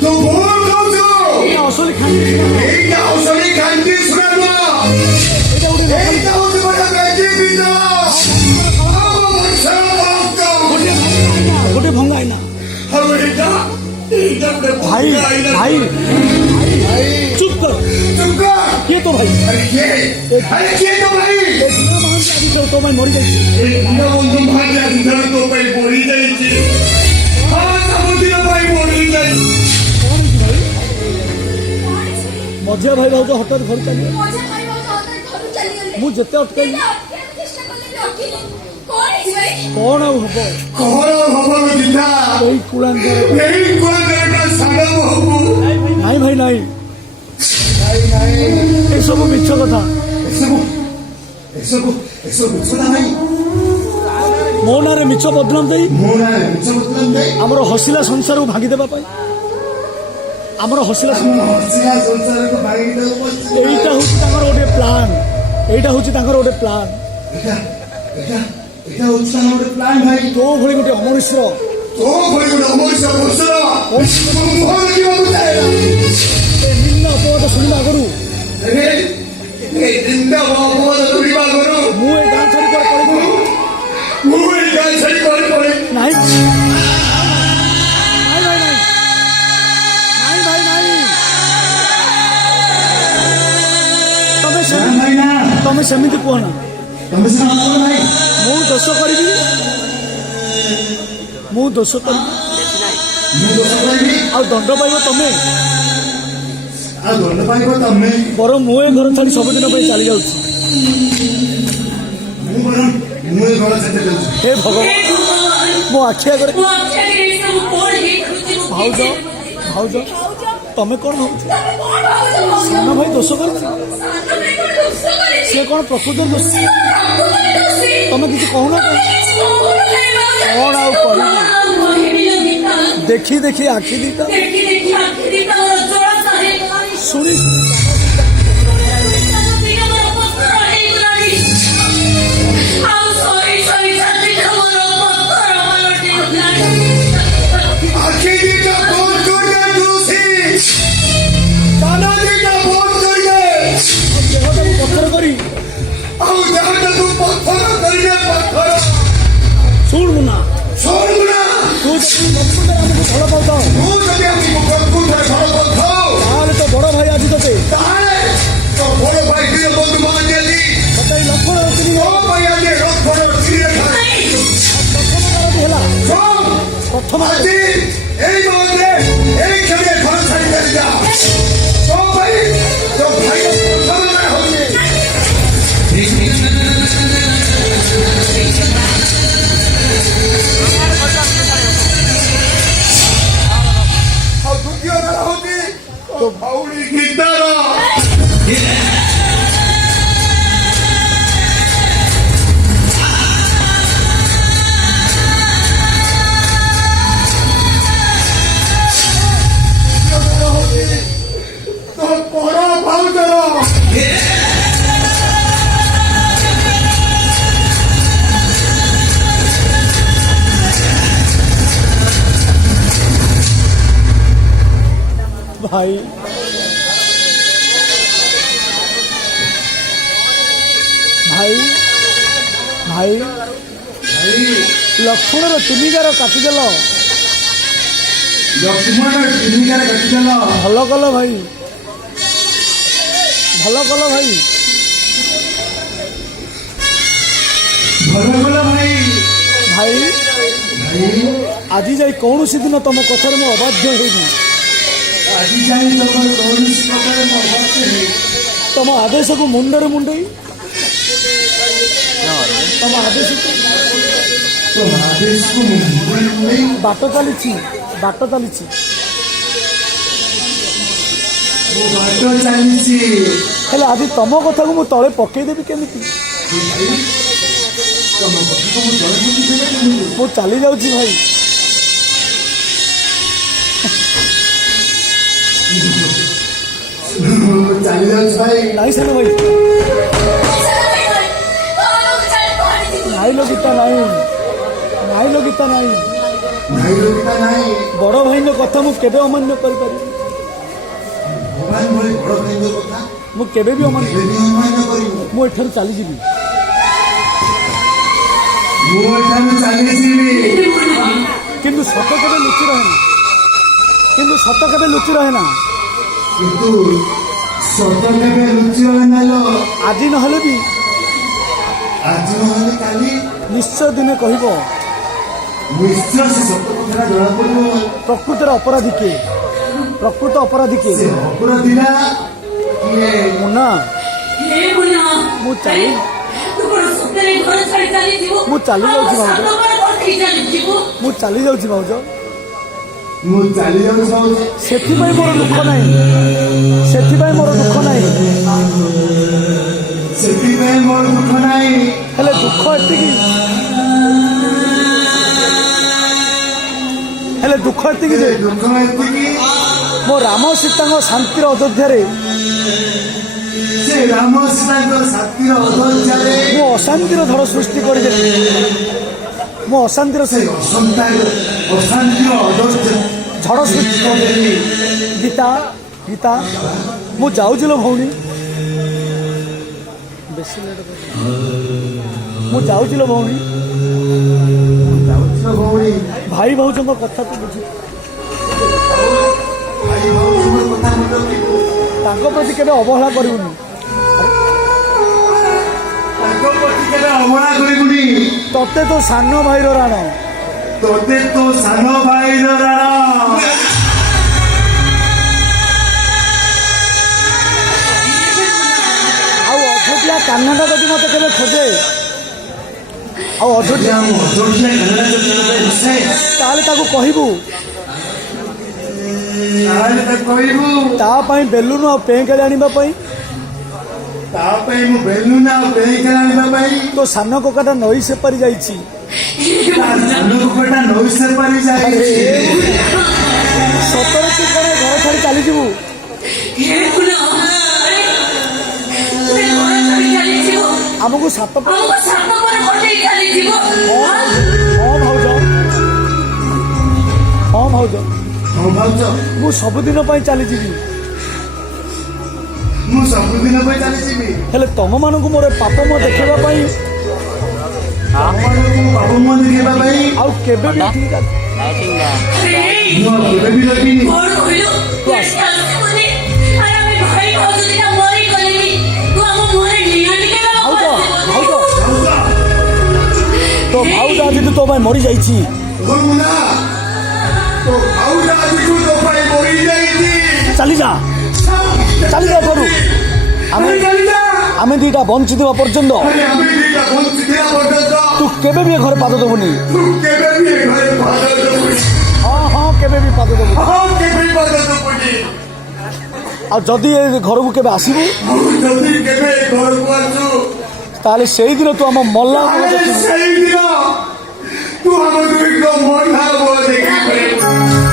ତୁ ଭୁଲ କହୁଛୁ। ଅସଲି ଖାଣ୍ଟି ଏଇଟା ଅସଲି ଖାଣ୍ଟି ସୁନା। ଏଇଟା ହଉଛି ଗୋଟେ ବେଜି ବିଦ। ଗୋଟେ ଭଙ୍ଗା ଆଇନା। ଆଉ ଏଇଟା ଗୋଟେ ଭାଇ ଭାଇ ଚୁପ କର। ଚୁପ କର। କିଏ ତ ଭାଇ? ଆରେ କିଏ ତ ଭାଇ? ତୋ ପାଇଁ ମରିଯାଇଛି। ଦୀନବନ୍ଧୁ ମହାନ୍ତି ଆଜି ଥରେ ତୋ ପାଇଁ ମରିଯାଇଛି। ହଁ ସବୁଦିନ ପାଇଁ ମରିଯାଇଛି। ମଝିଆ ଭାଇ ଭାଉଜ ହଠାତ୍ ଘରୁ ଚାଲିଲେ। ମୁଁ ଯେତେ ଅଟକେଇଲି କଣ ଆଉ ହବ? କଣ ହବ ଦିଦା? ଏଇ କୁଳାଙ୍କର ସାନ ବୋହୂ। ନାଇଁ ଭାଇ ନାଇଁ, ଏସବୁ ମିଛ କଥା। ଏସବୁ ମିଛ ନା ଭାଇ? ମୋ ନାଁରେ ମିଛ ବଦନାମ ଦେଇ ଆମର ହସିଲା ସଂସାରକୁ ଭାଙ୍ଗିଦେବା ପାଇଁ। ଆମର ହସିଲା ସଂସାରକୁ ଭାଙ୍ଗିଦେବା। ଏଇଟା ହଉଛି ତାଙ୍କର ଗୋଟେ ପ୍ଲାନ୍। ଏଇଟା ହଉଛି ତାଙ୍କର ଗୋଟେ ପ୍ଲାନ୍। এটা হচ্ছে আমাদের প্ল্যান ভাই। ତୋ ଭଳି ଗୋଟେ ଅମଣିଷର তো ভরি ଗୋଟେ ଅମଣିଷ ମଣିଷର ମୁହଁ ଦେଖିବାକୁ ଚାହେଁ ନା। ଏ ନିମ୍ନ ଅପବାଦ ଶୁଣିବା ଆଗରୁ এই নিন্দা অপবাদ ଶୁଣିବା ଆଗରୁ ମୁଁ ଏ ଗାଁ ଛାଡ଼ି କୁଆଡ଼େ ପଳେଇବି। ମୁଁ ଏଇ ଗାଁ ଛାଡ଼ି କୁଆଡ଼େ ପଳେଇବି। ନାଇଁ ନାଇଁ ଭାଇ ନାଇଁ, ନାଇଁ ଭାଇ ନାଇଁ। ତମେ ସେମିତି କୁହ ନା। ମୁଁ ଦୋଷ କରିବି, ମୁଁ ଦୋଷ କରିବି ଆଉ ଦଣ୍ଡ ପାଇବ ତମେ। ବରଂ ମୁଁ ଏ ଘର ଛାଡ଼ି ସବୁଦିନ ପାଇଁ ଚାଲି ଯାଉଛି। ହେ ଭଗବାନ, ମୋ ଆଖି ଆଗରେ ଭାଉଜ ଭାଉଜ ତମେ କଣ ଭାବୁଛ? ସାନ ଭାଇ ଦୋଷ କରିଛି। ସିଏ କଣ ପ୍ରକୃତ ଦୋଷ? ତମେ କିଛି କହୁନ? କଣ ଆଉ କରିବି? ଦେଖି ଦେଖି ଆଖି ଦିଟା ଶୁଣି ପଥର କରି ଶୁଣୁ ନା ତୁ ଆମକୁ ଭଲ ପାଉଥାଉ ତାହେଲେ ତ ବଡ ଭାଇ ଆଜି ତତେ ଲକ୍ଷଣ ହେଲା। ପ୍ରଥମ ଭାଇ ଭାଇ ଭାଇ ଲକ୍ଷ୍ମଣର ଚିଲିକାର କାଟିଦେଲ। ଭଲ କଲ ଭାଇ, ଭଲ କଲ ଭାଇ। ଭାଇ ଆଜି ଯାଇ କୌଣସି ଦିନ ତମ କଥାରେ ମୁଁ ଅବାଧ୍ୟ ହେଇନି। ତମ ଆଦେଶକୁ ମୁଣ୍ଡରେ ମୁଣ୍ଡେଇ ତମ ଆଦେଶକୁ ବାଟ ଚାଲିଛି ହେଲେ ଆଜି ତମ କଥାକୁ ମୁଁ ତଳେ ପକେଇଦେବି କେମିତି? ମୁଁ ଚାଲି ଯାଉଛି ଭାଇ। ନାଇଁ ସାନ ଭାଇ, ନାଇଁ ଲୋ ଗୀତା ନାଇଁ, ନାଇଁ ଲୋ ଗୀତା ନାଇଁ। ଭାଇର ପିତା ନାହିଁ। ବଡ଼ ଭାଇଙ୍କ କଥା ମୁଁ କେବେ ଅମାନ୍ୟ କରିପାରିବି? ଭଗବାନ ଭଳି ବଡ଼ ଭାଇଙ୍କ କଥା ମୁଁ କେବେ ବି ଅମାନ୍ୟ କେବେ ବି ଅମାନ୍ୟ କରିବୁ। ମୁଁ ଏଠାରୁ ଚାଲିଯିବି। ମୁଁ ଏଠାରୁ ଚାଲିଯିବି। କିନ୍ତୁ ସତ କେବେ ଲୁଚି ରହେନା। କିନ୍ତୁ ସତ କେବେ ଲୁଚି ରହେନା। କିନ୍ତୁ ସତ କେବେ ଲୁଚି ରହେନା ଲୋ। ଆଜି ନହେଲେ ବି ଆଜି ନହେଲେ କାଲି ନିଶ୍ଚୟ ଦିନେ କହିବ ନିଶ୍ଚୟ ସେ ସତ କଥାଟା ଜଣା ପଡ଼ିବ। ପ୍ରକୃତରେ ଅପରାଧୀ କିଏ? ପ୍ରକୃତ ଅପରାଧୀ କିଏ? ସେ ଅପରାଧୀ ନା କିଏ? ମୁନା ମୁଁ ଚାଲି ମୁଁ ଚାଲି ଯାଉଛି ଭାଉଜ। ମୁଁ ଚାଲି ଯାଉଛି ଭାଉଜ। ମୁଁ ଚାଲି ଯାଉଛି ଭାଉଜ। ସେଥିପାଇଁ ମୋର ଦୁଃଖ ନାହିଁ। ସେଥିପାଇଁ ମୋର ଦୁଃଖ ନାହିଁ। ସେଥିପାଇଁ ମୋର ଦୁଃଖ ନାହିଁ। ହେଲେ ଦୁଃଖ ଏତିକି ହେଲେ ଦୁଃଖ ଏତିକି ଯେ ଦୁଃଖ ଏତିକି ମୋ ରାମ ସୀତାଙ୍କ ଶାନ୍ତିର ଅଯୋଧ୍ୟାରେ ସେ ରାମ ସୀତାଙ୍କ ଶାନ୍ତିର ଅଯୋଧ୍ୟାରେ ମୁଁ ଅଶାନ୍ତିର ଝଡ଼ ସୃଷ୍ଟି କରିଦେଲି। ମୁଁ ଅଶାନ୍ତିର ସେ ଅଶାନ୍ତିର ଅଯୋଧ୍ୟା ଝଡ଼ ସୃଷ୍ଟି କରିଦେଲି। ଗୀତା ଗୀତା ମୁଁ ଯାଉଛି ଲୋ ଭଉଣୀ। ବେଶୀ ଲେଟ୍ ମୁଁ ଯାଉଛି ଲୋ ଭଉଣୀ। ଯାଉଛ ଭଉଣୀ। ଭାଇ ଭାଉଜଙ୍କ କଥା ତୁ ବୁଝୁ। ଭାଇ ଭାଉଜଙ୍କ କଥା ମୁଣ୍ଡ ତାଙ୍କ ପ୍ରତି କେବେ ଅବହେଳା କରିବୁନି। ତାଙ୍କ ପ୍ରତି କେବେ ଅବହେଳା କରିବୁନି। ତତେ ତୋ ସାନ ଭାଇର ରାଣ। ତୋତେ ତୋ ସାନ ଭାଇର ରାଣ। ଆଉ ଅଯୋଧ୍ୟା କାହ୍ନାଟା ଯଦି ମତେ କେବେ ଖୋଜେ ଆଉ ଅଯୋଧ୍ୟା ତାହେଲେ ତାକୁ କହିବୁ ତା ପାଇଁ ବେଲୁନ ଆଉ ପେଁକାଳି ଆଣିବା ପାଇଁ। ତା ପାଇଁ ମୁଁ ବେଲୁନ ଆଉ ପେଁକାଳି ଆଣିବା ପାଇଁ। ତୋ ସାନ କକାଟା ନଈ ସେପାରି ଯାଇଛି। ନଈ ସେପାରି ଯାଇଛି। ସତରେ ତୁ କଣ ଘର ଛାଡ଼ି ଚାଲିଯିବୁ? ଆମକୁ ସାତ ହଁ ଭାଉଜ। ହଁ ଭାଉଜ। ହଁ ଭାଉଜ। ମୁଁ ସବୁଦିନ ପାଇଁ ଚାଲିଯିବି। ମୁଁ ସବୁଦିନ ପାଇଁ ଚାଲିଯିବି। ହେଲେ ତମମାନଙ୍କୁ ମୋର ପାପ ମୋ ଦେଖେଇବା ପାଇଁ ପାପ ମୋ ଦେଖେଇବା ପାଇଁ ଆଉ କେବେ ବି ଏଠିକି ମୁଁ କେବେ ବି ରଖିନି। ଭାଉଜ ଭାଉଜ ତୋ ଭାଉଜ ଆଜି ତୋ ପାଇଁ ମରିଯାଇଛି। ଚାଲିଯା ଚାଲିଯା ଘରୁ। ଆମେ ଦିଟା ବଞ୍ଚିଥିବା ପର୍ଯ୍ୟନ୍ତ ତୁ କେବେ ବି ଏ ଘରେ ପାଦ ଦେବୁନି। ହଁ ହଁ କେବେ ବି ପାଦ ଦେବୁନି। ଆଉ ଯଦି ଏ ଘରକୁ କେବେ ଆସିବୁ ତାହେଲେ ସେଇଦିନ ତୁ ଆମ ମଲା ସେଇଦିନ ତୁ ଆମ ଦୁଇଙ୍କ ମଲା ଦେଖିବୁ।